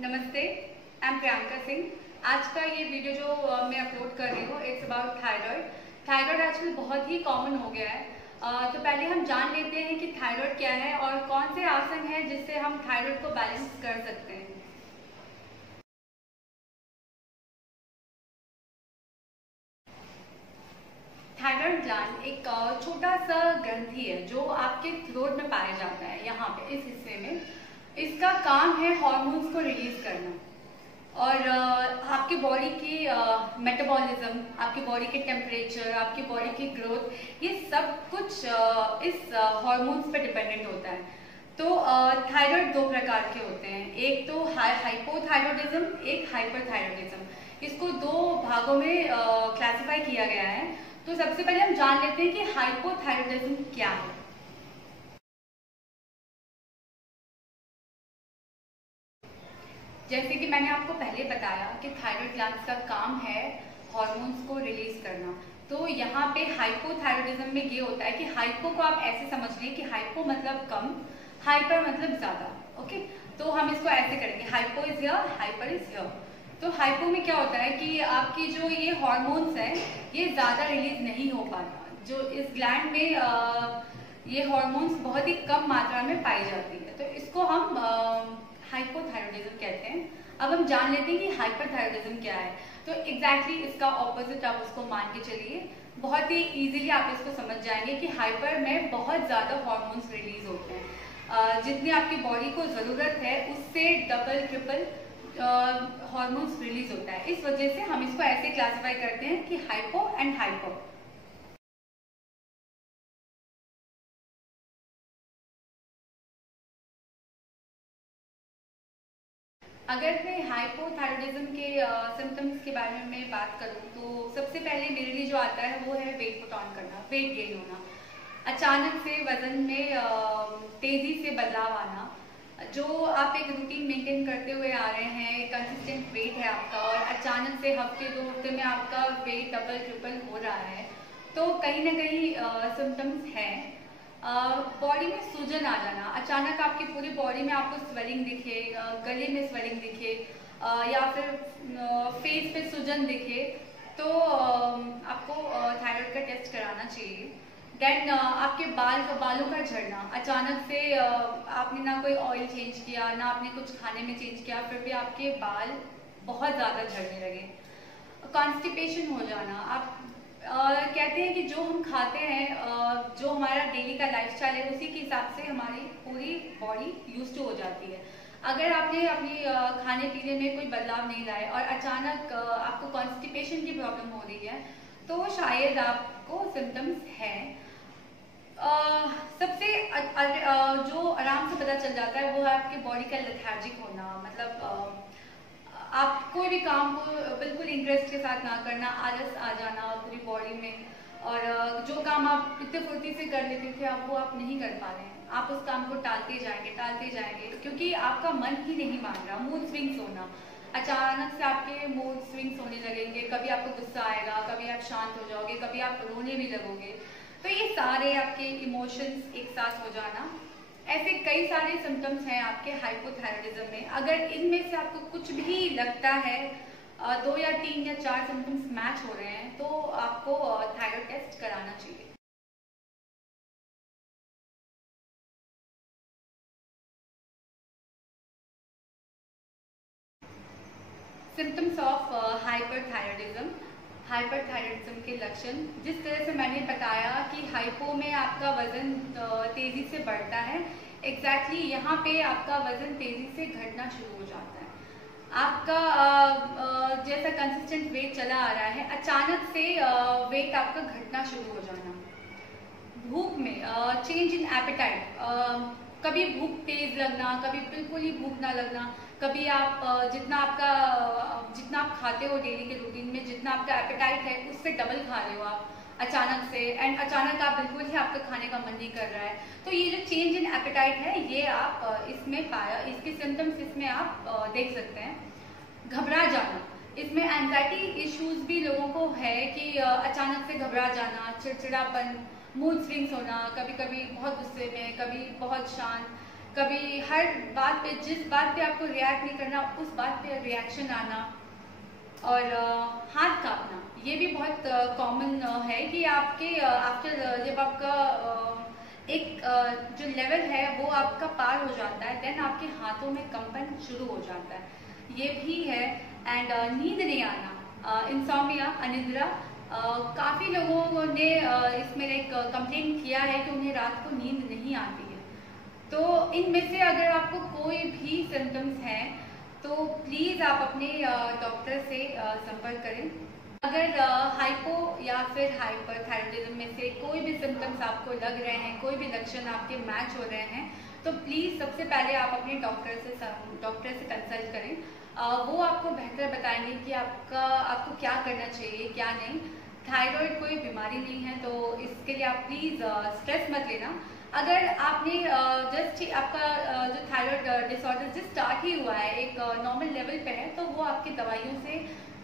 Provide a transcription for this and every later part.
नमस्ते, I am Priyanka Singh. आज का ये वीडियो जो मैं अपलोड कर रही हूँ इट्स अबाउट थायराइड। थायराइड आजकल बहुत ही कॉमन हो गया है। तो पहले हम जान लेते हैं कि थायराइड क्या है और कौन से आसन हैं जिससे हम थायराइड को बैलेंस कर सकते हैं। थायराइड ग्लैंड एक छोटा सा ग्रंथि है जो आपके थ्रोट में पाया जाता है, यहाँ पे इस हिस्से में। इसका काम है हार्मोन्स को रिलीज करना और आपकी बॉडी की मेटाबॉलिज्म, आपकी बॉडी के टेम्परेचर, आपकी बॉडी की ग्रोथ, ये सब कुछ इस हार्मोन्स पे डिपेंडेंट होता है। तो थायराइड दो प्रकार के होते हैं, एक तो हाइपोथायरॉयडिज्म, एक हाइपरथायरॉयडिज्म। इसको दो भागों में क्लासिफाई किया गया है। तो सबसे पहले हम जान लेते हैं कि हाइपोथायरॉयडिज्म क्या है। जैसे कि मैंने आपको पहले बताया कि थायराइड ग्लैंड्स का काम है हार्मोन्स को रिलीज करना। तो यहाँ पे हाइपोथायरॉयडिज्म में ये होता है कि हाइपो को आप ऐसे समझ लें कि हाइपो मतलब कम, हाइपर मतलब ज्यादा। ओके, तो हम इसको ऐसे करेंगे, hypo is here, hyper is here. तो हाइपो में क्या होता है कि आपकी जो ये हार्मोन्स है ये ज्यादा रिलीज नहीं हो पाता। जो इस ग्लैंड में ये हार्मोन्स बहुत ही कम मात्रा में पाई जाती है, तो इसको हम हाइपोथायरॉयडिज्म कहते हैं। अब हम जान लेते हैं कि हाइपरथायरॉयडिज्म क्या है। तो एग्जैक्टली इसका ऑपोजिट आप उसको मान के चलिए, बहुत ही इजीली आप इसको समझ जाएंगे कि हाइपर में बहुत ज्यादा हार्मोन्स रिलीज होते हैं। जितनी आपकी बॉडी को जरूरत है उससे डबल ट्रिपल हार्मोन्स रिलीज होता है। इस वजह से हम इसको ऐसे क्लासिफाई करते हैं कि हाइपो एंड हाइपर। अगर मैं हाइपोथायरॉयडिज्म के सिम्टम्स के बारे में बात करूं तो सबसे पहले मेरे लिए जो आता है वो है वेट पुट ऑन करना, वेट गेन होना, अचानक से वजन में तेजी से बदलाव आना। जो आप एक रूटीन मेंटेन करते हुए आ रहे हैं, कंसिस्टेंट वेट है आपका, और अचानक से हफ्ते दो हफ्ते में आपका वेट डबल ट्रिपल हो रहा है, तो कहीं ना कहीं सिम्टम्स हैं। बॉडी में सूजन आ जाना, अचानक आपकी पूरी बॉडी में आपको स्वेलिंग दिखे, गले में स्वेलिंग दिखे, या फिर फेस पे सूजन दिखे, तो आपको थायराइड का टेस्ट कराना चाहिए। देन आपके बालों का झड़ना, अचानक से आपने ना कोई ऑयल चेंज किया, ना आपने कुछ खाने में चेंज किया, फिर भी आपके बाल बहुत ज़्यादा झड़ने लगे। कॉन्स्टिपेशन हो जाना, आप कहते हैं कि जो हम खाते हैं, जो हमारा डेली का लाइफस्टाइल है, उसी के हिसाब से हमारी पूरी बॉडी यूज्ड टू हो जाती है। अगर आपने अपनी खाने पीने में कोई बदलाव नहीं लाए और अचानक आपको कॉन्स्टिपेशन की प्रॉब्लम हो रही है, तो शायद आपको सिम्टम्स हैं। सबसे जो आराम से पता चल जाता है वो है आपके बॉडी का लेथार्जिक होना, मतलब आप कोई भी काम को बिल्कुल इंटरेस्ट के साथ ना करना, आलस आ जाना पूरी बॉडी में, और जो काम आप इतने फुर्ती से कर लेते थे आप वो आप नहीं कर पा रहे हैं, आप उस काम को टालते जाएंगे क्योंकि आपका मन ही नहीं मान रहा। मूड स्विंग्स होना, अचानक से आपके मूड स्विंग्स होने लगेंगे, कभी आपको गुस्सा आएगा, कभी आप शांत हो जाओगे, कभी आप रोने भी लगोगे। तो ये सारे आपके इमोशंस एक साथ हो जाना, ऐसे कई सारे सिम्टम्स हैं आपके हाइपोथायरॉयडिज्म में। अगर इनमें से आपको कुछ भी लगता है, 2 या 3 या 4 सिम्टम्स मैच हो रहे हैं, तो आपको थायराइड टेस्ट कराना चाहिए। Symptoms of hyperthyroidism. हाइपरथायरॉयडिज्म के लक्षण, जिस तरह से मैंने बताया कि हाइपो में आपका वजन तेजी से बढ़ता है, एग्जैक्टली यहाँ पे आपका वजन तेजी से घटना शुरू हो जाता है। आपका जैसा कंसिस्टेंट वेट चला आ रहा है, अचानक से वेट आपका घटना शुरू हो जाना। भूख में चेंज इन एपेटाइट, कभी भूख तेज लगना, कभी बिल्कुल ही भूख ना लगना, कभी आप जितना आप खाते हो डेली के रूटीन में, जितना आपका एपेटाइट है उससे डबल खा रहे हो आप अचानक से, एंड अचानक आप बिल्कुल ही आपका खाने का मन नहीं कर रहा है। तो ये जो चेंज इन एपेटाइट है ये आप इसमें पाया, इसके सिम्टम्स इसमें आप देख सकते हैं। घबरा जाना, इसमें एंजाइटी इश्यूज भी लोगों को है कि अचानक से घबरा जाना, चिड़चिड़ापन, मूड स्विंग्स होना, कभी कभी बहुत गुस्से में, कभी बहुत शांत, कभी हर बात पे, जिस बात पे आपको रिएक्ट नहीं करना उस बात पे रिएक्शन आना, और हाथ कांपना, ये भी बहुत कॉमन है कि आपके आफ्टर जब आपका एक जो लेवल है वो आपका पार हो जाता है, देन आपके हाथों में कंपन शुरू हो जाता है, ये भी है। एंड नींद नहीं आना, इंसोम्निया, अनिद्रा, काफ़ी लोगों ने इसमें एक कंप्लेन किया है कि उन्हें रात को नींद नहीं आती है। तो इनमें से अगर आपको कोई भी सिम्टम्स हैं तो प्लीज़ आप अपने डॉक्टर से संपर्क करें। अगर हाइपो या फिर हाइपरथायरॉयडिज्म में से कोई भी सिम्टम्स आपको लग रहे हैं, कोई भी लक्षण आपके मैच हो रहे हैं, तो प्लीज़ सबसे पहले आप अपने डॉक्टर से कंसल्ट करें। वो आपको बेहतर बताएंगे कि आपको क्या करना चाहिए, क्या नहीं। थायराइड कोई बीमारी नहीं है, तो इसके लिए आप प्लीज़ स्ट्रेस मत लेना। अगर आपने जस्ट आपका जो थायराइड डिसऑर्डर जस्ट स्टार्ट ही हुआ है, एक नॉर्मल लेवल पे है, तो वो आपकी दवाइयों से,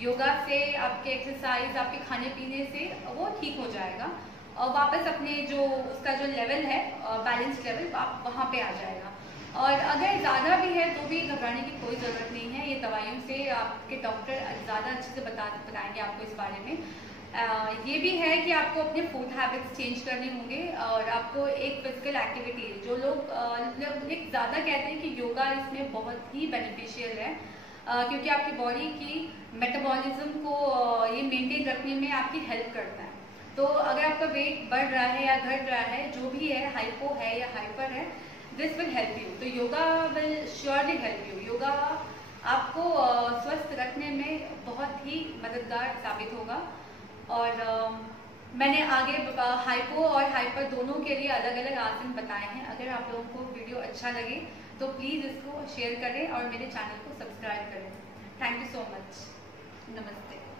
योगा से, आपके एक्सरसाइज, आपके खाने पीने से वो ठीक हो जाएगा और वापस अपने जो उसका जो लेवल है बैलेंस लेवल, आप वहाँ पे आ जाएगा। और अगर ज़्यादा भी है तो भी घबराने की कोई ज़रूरत नहीं है, ये दवाइयों से आपके डॉक्टर ज़्यादा अच्छे से बताएंगे आपको इस बारे में। ये भी है कि आपको अपने फूड हैबिट्स चेंज करने होंगे और आपको एक फिजिकल एक्टिविटी, जो लोग एक ज़्यादा कहते हैं कि योगा इसमें बहुत ही बेनिफिशियल है, क्योंकि आपकी बॉडी की मेटाबॉलिज्म को ये मेंटेन रखने में आपकी हेल्प करता है। तो अगर आपका वेट बढ़ रहा है या घट रहा है, जो भी है, हाइपो है या हाइपर है, दिस विल हेल्प यू। तो yoga will surely help you. Yoga आपको स्वस्थ रखने में बहुत ही मददगार साबित होगा। और मैंने आगे हाइपो और हाइपर दोनों के लिए अलग अलग आसन बताए हैं। अगर आप लोगों को वीडियो अच्छा लगे तो प्लीज़ इसको शेयर करें और मेरे चैनल को सब्सक्राइब करें। Thank you so much. नमस्ते।